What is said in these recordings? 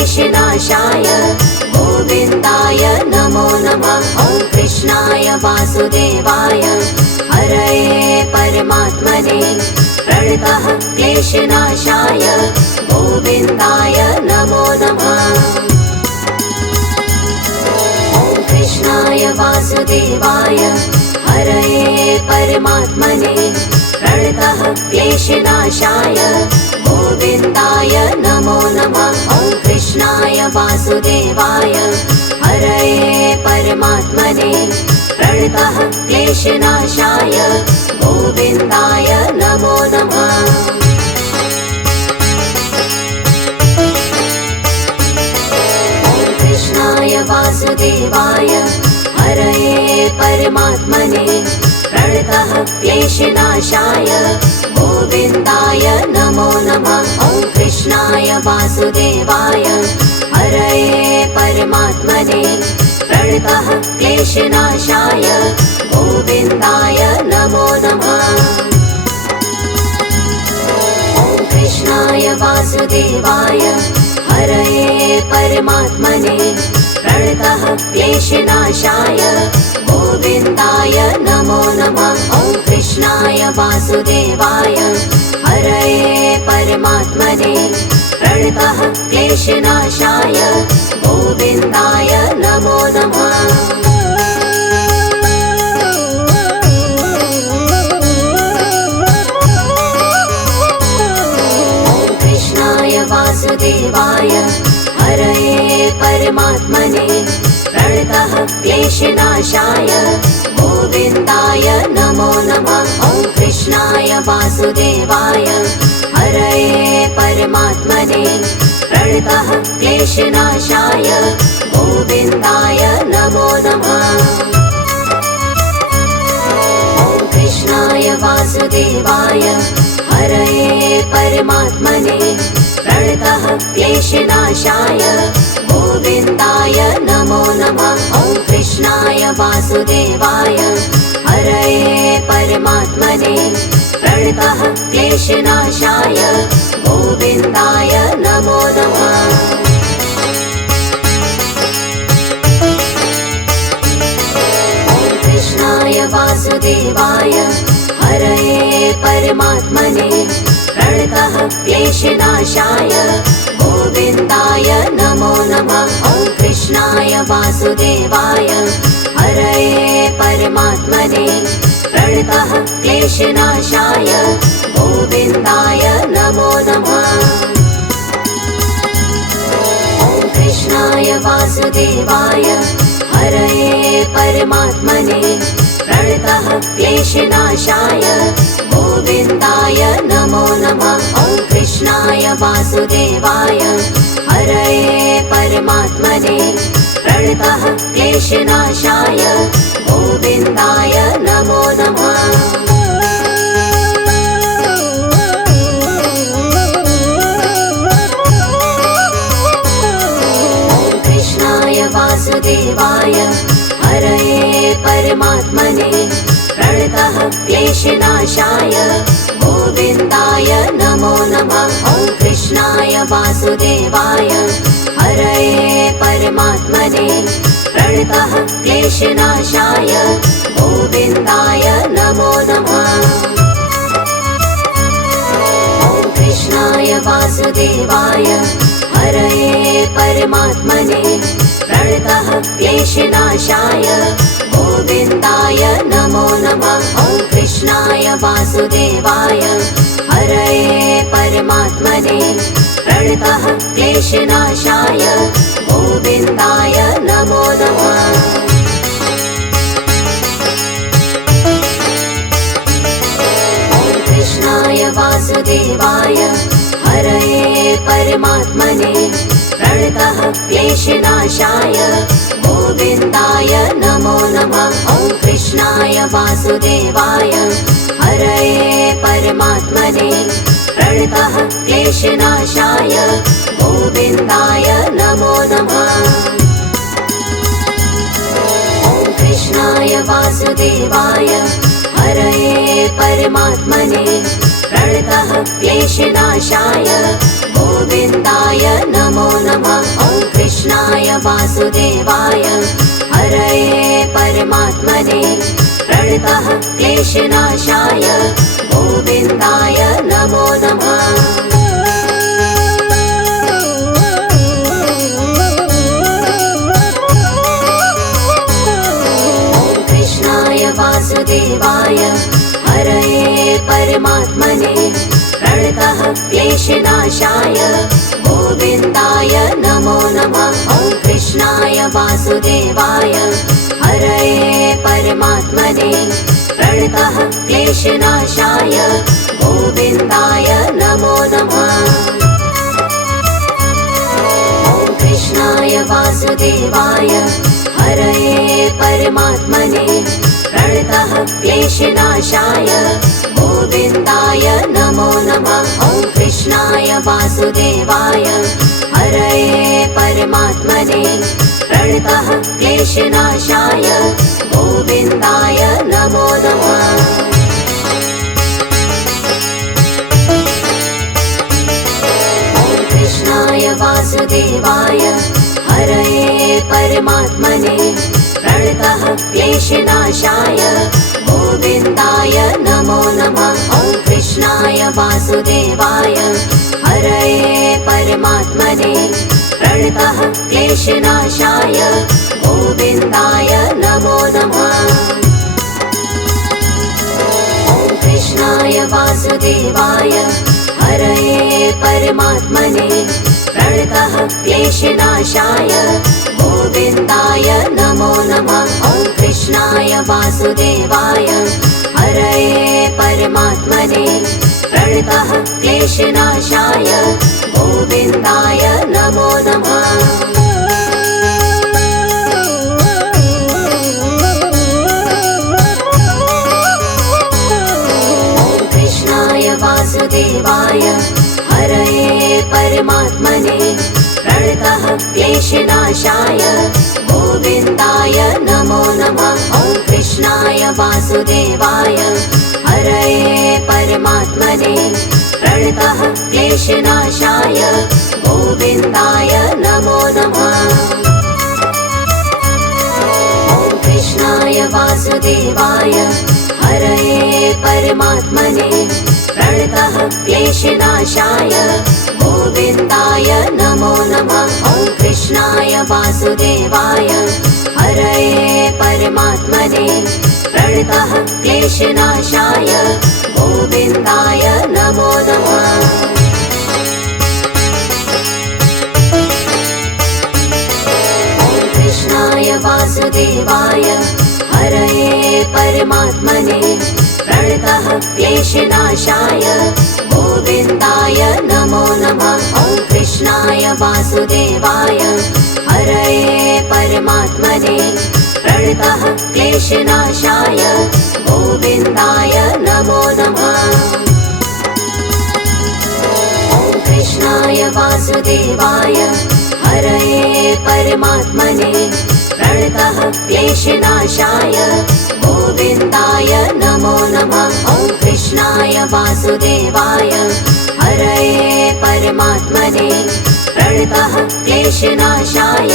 क्लेशनाशाय गोविन्दाय नमो नमः। ॐ कृष्णाय वासुदेवाय हरये परमात्मने प्रणतः क्लेशनाशाय गोविन्दाय नमो नमः। ॐ कृष्णाय वासुदेवाय हरये परमात्मने प्रणतः क्लेशनाशाय गोविन्दाय नमो नमः। ॐ कृष्णाय वासुदेवाय हरये परमात्मने प्रणतः क्लेशनाशाय गोविन्दाय नमो नमः। ॐ कृष्णाय वासुदेवाय हरये परमात्मने प्रणतः क्लेशनाशाय गोविन्दाय नमो नमः। ॐ कृष्णाय वासुदेवाय हरये परमात्मने प्रणतः क्लेशनाशाय गोविन्दाय नमो नमः। ॐ कृष्णाय वासुदेवाय हरये परमात्मने प्रणतः क्लेशनाशाय गोविन्दाय नमो नमः। ॐ कृष्णाय वासुदेवाय हरये परमात्मने प्रणतः क्लेशनाशाय गोविन्दाय नमो नमः। ॐ कृष्णाय वासुदेवाय हरये परमात्मने प्रणतः क्लेशनाशाय गोविन्दाय नमो नमः। ॐ कृष्णाय वासुदेवाय हरये परमात्मने प्रणतः क्लेशनाशाय गोविन्दाय नमो नमः। ॐ कृष्णाय वासुदेवाय हरये परमात्मने प्रणतः क्लेशनाशाय गोविन्दाय नमो नमः। ॐ कृष्णाय वासुदेवाय हरये परमात्मने प्रणतः क्लेशनाशाय गोविन्दाय नमो नमः। ॐ कृष्णाय वासुदेवाय हरये परमात्मने प्रणतः क्लेशनाशाय गोविन्दाय नमो नमः। ॐ कृष्णाय वासुदेवाय हरये परमात्मने प्रणतः क्लेशनाशाय गोविन्दाय नमो नमः। ॐ कृष्णाय वासुदेवाय हरये परमात्मने प्रणतः क्लेशनाशाय गोविन्दाय नमो नमः। ॐ कृष्णाय वासुदेवाय हरये परमात्मने प्रणतः क्लेशनाशाय गोविन्दाय नमो नमः। ॐ कृष्णाय वासुदेवाय हरये परमात्मने प्रणतः क्लेशनाशाय गोविन्दाय नमो नमः। ॐ कृष्णाय वासुदेवाय हरये परमात्मने प्रणतः क्लेशनाशाय गोविन्दाय नमो नमः। ॐ कृष्णाय वासुदेवाय हरये परमात्मने प्रणतः क्लेशनाशाय गोविन्दाय नमो नमः। ॐ कृष्णाय वासुदेवाय हरये परमात्मने प्रणतः क्लेशनाशाय गोविन्दाय नमो नमः। ॐ कृष्णाय वासुदेवाय हरये परमात्मने प्रणतः क्लेशनाशाय गोविन्दाय नमो नमः। ॐ कृष्णाय वासुदेवाय हरये परमात्मने प्रणतः क्लेशनाशाय गोविन्दाय नमो नमः। ॐ कृष्णाय वासुदेवाय हरये परमात्मने प्रणतः क्लेशनाशाय गोविन्दाय नमो नमः। वासुदेवाय हरये परमात्मने प्रणतः क्लेशनाशाय गोविन्दाय नमो नमः। वासुदेवाय हरये परमात्मने प्रणतः क्लेशनाशाय गोविन्दाय नमो नमः। ॐ कृष्णाय वासुदेवाय हरये परमात्मने प्रणतः क्लेशनाशाय गोविन्दाय नमो नमः। ॐ कृष्णाय वासुदेवाय हरये परमात्मने प्रणतः क्लेशनाशाय गोविन्दाय नमो नमः। ॐ कृष्णाय वासुदेवाय हरये परमात्मने प्रणतः क्लेशनाशाय गोविन्दाय नमो नमः। ॐ कृष्णाय वासुदेवाय हरये परमात्मने प्रणतः क्लेशनाशाय गोविन्दाय नमो नमः। ॐ कृष्णाय वासुदेवाय हरये परमात्मने प्रणतः क्लेशनाशाय गोविन्दाय नमो नमः। ॐ कृष्णाय वासुदेवाय हरये परमात्मने प्रणतः क्लेशनाशाय गोविन्दाय नमो नमः। ॐ कृष्णाय वासुदेवाय हरये परमात्मने प्रणतः क्लेशनाशाय गोविन्दाय नमो नमः। ॐ कृष्णाय वासुदेवाय हरये परमात्मने प्रणतः क्लेशनाशाय गोविन्दाय नमो नमः। ॐ कृष्णाय वासुदेवाय हरये परमात्मने प्रणतः क्लेशनाशाय गोविन्दाय नमो नमः। ॐ कृष्णाय वासुदेवाय हरये परमात्मने प्रणतः क्लेशनाशाय गोविन्दाय नमो नमः। ॐ कृष्णाय वासुदेवाय हरये परमात्मने प्रणतः क्लेशनाशाय गोविन्दाय नमो नमः। ॐ कृष्णाय वासुदेवाय हरये परमात्मने प्रणतः क्लेशनाशाय गोविन्दाय नमो नमः। ॐ कृष्णाय वासुदेवाय हरये परमात्मने प्रणतः क्लेशनाशाय गोविन्दाय नमो नमः। ॐ कृष्णाय वासुदेवाय हरये परमात्मने प्रणतः क्लेशनाशाय गोविन्दाय नमो नमः। ॐ कृष्णाय वासुदेवाय हरये परमात्मने प्रणतः क्लेशनाशाय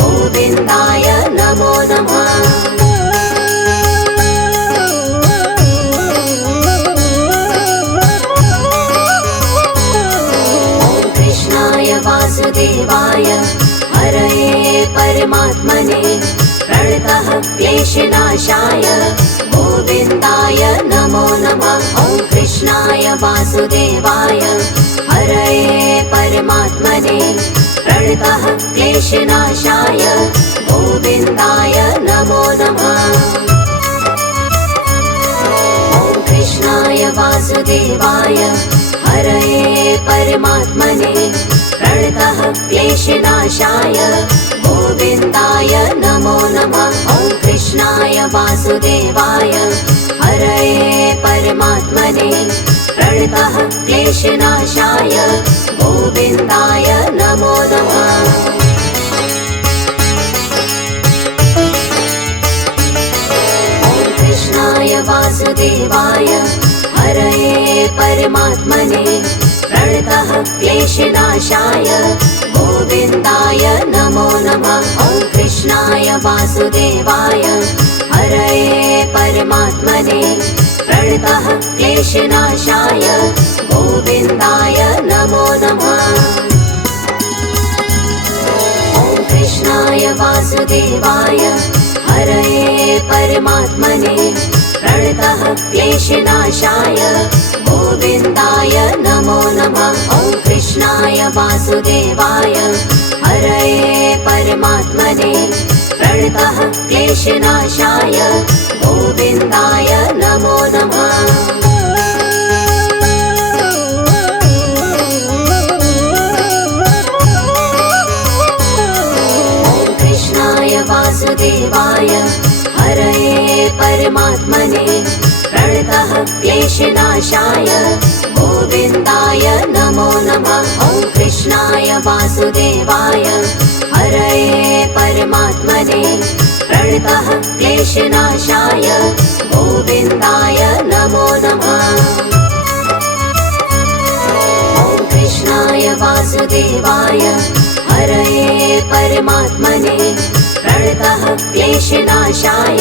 गोविन्दाय नमो नमः। ॐ कृष्णाय वासुदेवाय हरये परमात्मने प्रणतः क्लेशनाशाय गोविन्दाय नमो नमः। ॐ कृष्णाय वासुदेवाय हरये परमात्मने प्रणतः क्लेशनाशाय गोविन्दाय नमो नमः। ॐ कृष्णाय वासुदेवाय हरये परमात्मने प्रणतः क्लेशनाशाय गोविन्दाय नमो नमः। ॐ कृष्णाय वासुदेवाय हरये परमात्मने प्रणतः क्लेशनाशाय गोविन्दाय नमो नमः। ॐ कृष्णाय वासुदेवाय हरये परमात्मने प्रणतः क्लेशनाशाय गोविन्दाय नमो नमः। वासुदेवाय हरये परमात्मने प्रणतः क्लेशनाशाय गोविन्दाय नमो नमः। ॐ कृष्णाय वासुदेवाय हरये परमात्मने प्रणतः क्लेशनाशाय गोविन्दाय नमो नमः। ॐ कृष्णाय वासुदेवाय हरये परमात्मने प्रणतः क्लेशनाशाय गोविन्दाय नमो नमः। ॐ कृष्णाय वासुदेवाय हरये परमात्मने प्रणतः क्लेशनाशाय गोविन्दाय नमो नमः। ॐ कृष्णाय वासुदेवाय हरये परमात्मने प्रणतः क्लेशनाशाय गोविन्दाय नमो नमः। ॐ कृष्णाय वासुदेवाय हरये परमात्मने प्रणतः क्लेशनाशाय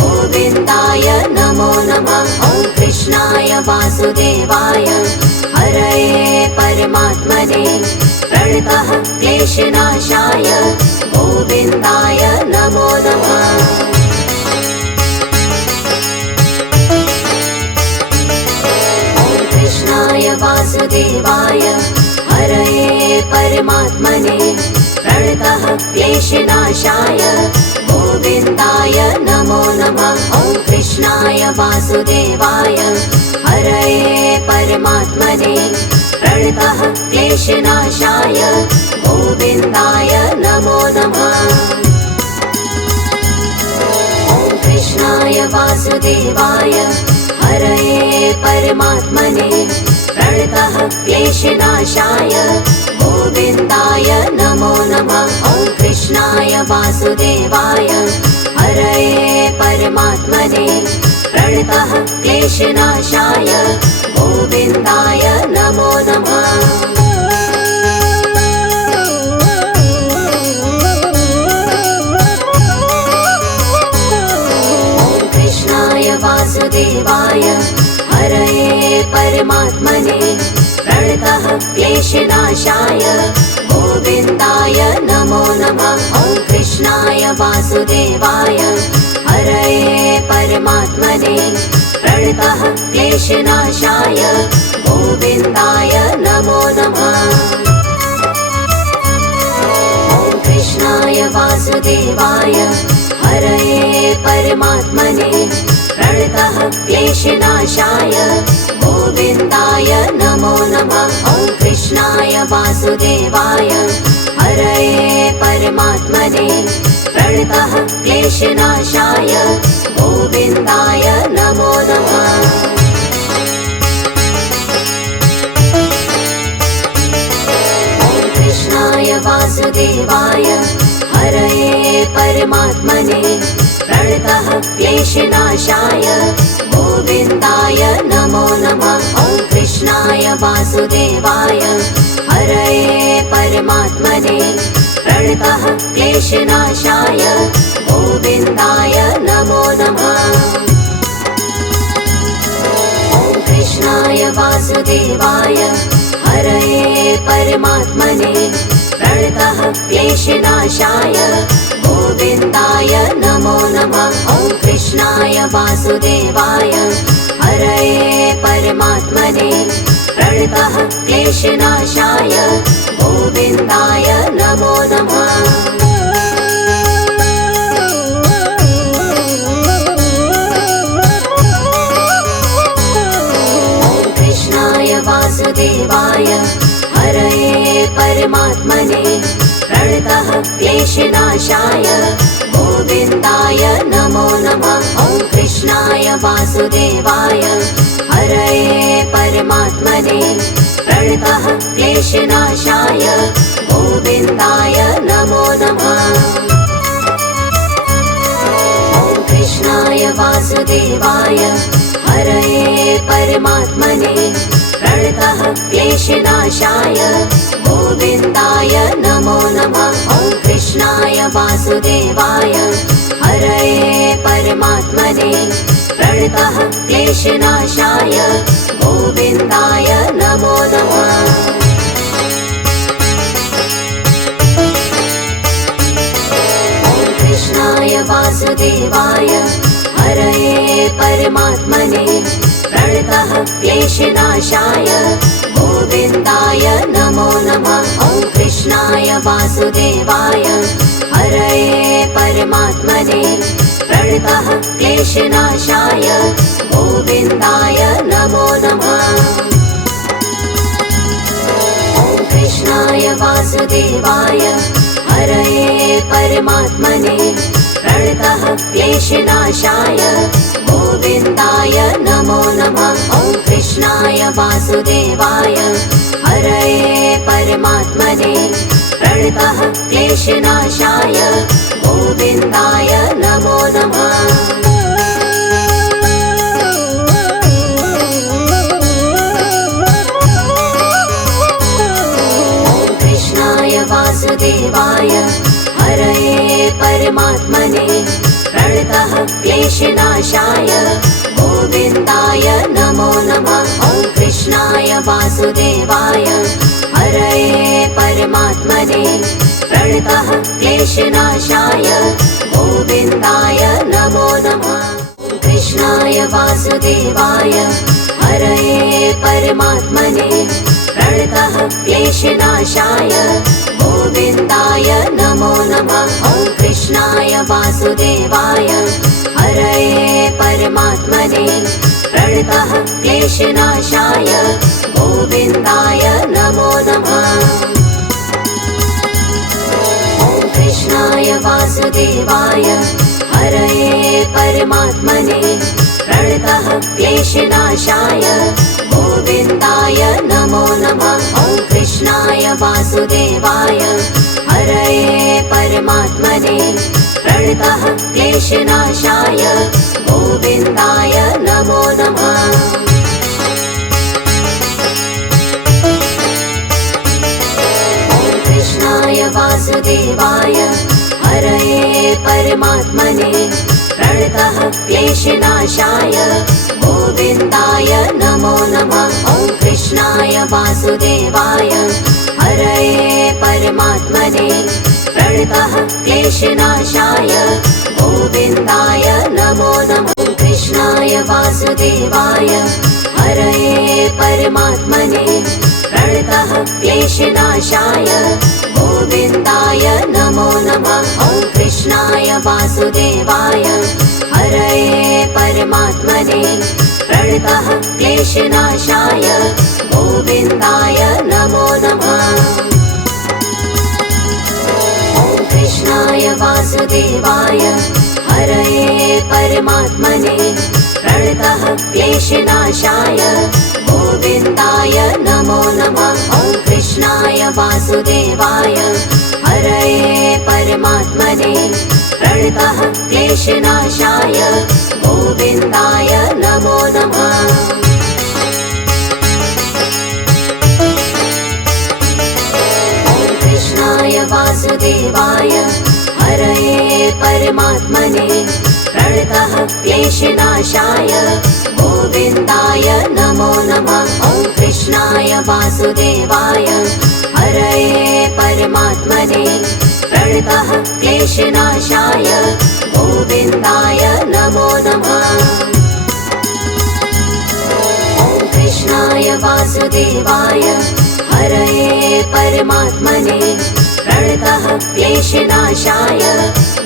गोविन्दाय नमो नमः। ॐ कृष्णाय वासुदेवाय हरये परमात्मने प्रणतः क्लेशनाशाय गोविन्दाय नमो नमः। ॐ कृष्णाय वासुदेवाय हरये परमात्मने प्रणतः क्लेशनाशाय गोविन्दाय नमो नमः। ॐ कृष्णाय वासुदेवाय हरये परमात्मने प्रणतः क्लेशनाशाय गोविन्दाय नमो नमः। ॐ कृष्णाय वासुदेवाय हरये परमात्मने प्रणतः क्लेशनाशाय गोविन्दाय नमो नमः। ॐ कृष्णाय वासुदेवाय हरये परमात्मने प्रणतः क्लेशनाशाय गोविन्दाय नमो नमः। ॐ कृष्णाय वासुदेवाय हरये परमात्मने प्रणतः क्लेशनाशाय गोविन्दाय नमो नमः। ॐ कृष्णाय वासुदेवाय हरये परमात्मने प्रणतः क्लेशनाशाय गोविन्दाय नमो नमः। ॐ कृष्णाय वासुदेवाय हरये परमात्मने प्रणतः क्लेशनाशाय गोविन्दाय नमो नमः। ॐ कृष्णाय वासुदेवाय हरये परमात्मने प्रणतः क्लेशनाशाय गोविन्दाय नमो नमः। ॐ कृष्णाय वासुदेवाय हरये परमात्मने प्रणतः क्लेशनाशाय गोविन्दाय नमो नमः। ॐ कृष्णाय वासुदेवाय हरये परमात्मने प्रणतः क्लेशनाशाय गोविन्दाय नमो नमः। ॐ कृष्णाय वासुदेवाय हरये परमात्मने प्रणतः क्लेशनाशाय गोविन्दाय नमो नमः। ॐ कृष्णाय वासुदेवाय हरये परमात्मने प्रणतः क्लेशनाशाय गोविन्दाय नमो नमः। ॐ कृष्णाय वासुदेवाय हरये परमात्मने प्रणतः क्लेशनाशाय गोविन्दाय नमो नमः। ॐ कृष्णाय वासुदेवाय हरये परमात्मने प्रणतः क्लेशनाशाय गोविन्दाय नमो नमः। ॐ कृष्णाय वासुदेवाय हरये परमात्मने प्रणतः क्लेशनाशाय गोविन्दाय नमो नमः। ॐ कृष्णाय वासुदेवाय हरये परमात्मने प्रणतः क्लेशनाशाय गोविन्दाय नमो नमः। कृष्णाय वासुदेवाय हरये परमात्मने प्रणतः क्लेशनाशाय गोविन्दाय नमो नमः। ॐ कृष्णाय वासुदेवाय हरये परमात्मने प्रणतः क्लेशनाशाय गोविन्दाय नमो नमः। ॐ कृष्णाय वासुदेवाय हरये परमात्मने प्रणतः क्लेशनाशाय गोविन्दाय नमो नमः। ॐ कृष्णाय वासुदेवाय हरये परमात्मने प्रणतः क्लेशनाशाय गोविन्दाय नमो नमः। वासुदेवाय हरये परमात्मने प्रणतः क्लेशनाशाय गोविन्दाय नमो नमः। ॐ कृष्णाय वासुदेवाय हरये परमात्मने प्रणतः क्लेशनाशाय गोविन्दाय नमो नमः। ॐ कृष्णाय वासुदेवाय हरये परमात्मने प्रणतः क्लेशनाशाय गोविन्दाय नमो नमः। ॐ कृष्णाय वासुदेवाय हरये परमात्मने प्रणतः क्लेशनाशाय गोविन्दाय नमो नमः। ॐ कृष्णाय वासुदेवाय हरये परमात्मने प्रणतः क्लेशनाशाय गोविन्दाय नमो नमः। ॐ कृष्णाय वासुदेवाय हरये परमात्मने प्रणतः क्लेशनाशाय गोविन्दाय नमो नमः। ॐ कृष्णाय वासुदेवाय हरये परमात्मने प्रणतः क्लेशनाशाय गोविन्दाय नमो नमः। ॐ कृष्णाय वासुदेवाय हरये परमात्मने प्रणतः क्लेशनाशाय गोविन्दाय नमो नमः। ॐ कृष्णाय वासुदेवाय हरये परमात्मने प्रणतः क्लेशनाशाय गोविन्दाय नमो नमः। ॐ कृष्णाय वासुदेवाय हरये परमात्मने प्रणतः क्लेशनाशाय गोविन्दाय नमो नमः। ॐ कृष्णाय वासुदेवाय हरये परमात्मने प्रणतः क्लेशनाशाय गोविन्दाय नमो नमः। ॐ कृष्णाय वासुदेवाय हरये परमात्मने प्रणतः क्लेशनाशाय गोविन्दाय नमो नमः। ॐ कृष्णाय वासुदेवाय हरये परमात्मने प्रणतः क्लेशनाशाय गोविन्दाय नमो नमः। ॐ कृष्णाय वासुदेवाय हरये परमात्मने प्रणतः क्लेशनाशाय गोविन्दाय नमो नमः। ॐ कृष्णाय वासुदेवाय हरये परमात्मने प्रणतः क्लेशनाशाय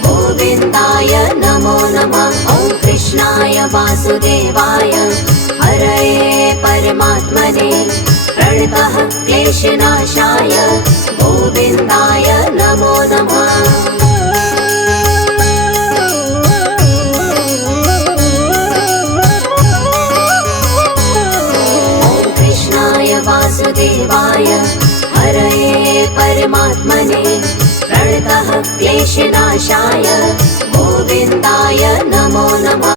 गोविन्दाय नमो नमः। ॐ कृष्णाय वासुदेवाय हरये परमात्मने प्रणतः क्लेशनाशाय गोविन्दाय नमो नमः। ॐ कृष्णाय वासुदेवाय हरये परमात्मने प्रणतः क्लेशनाशाय गोविन्दाय नमो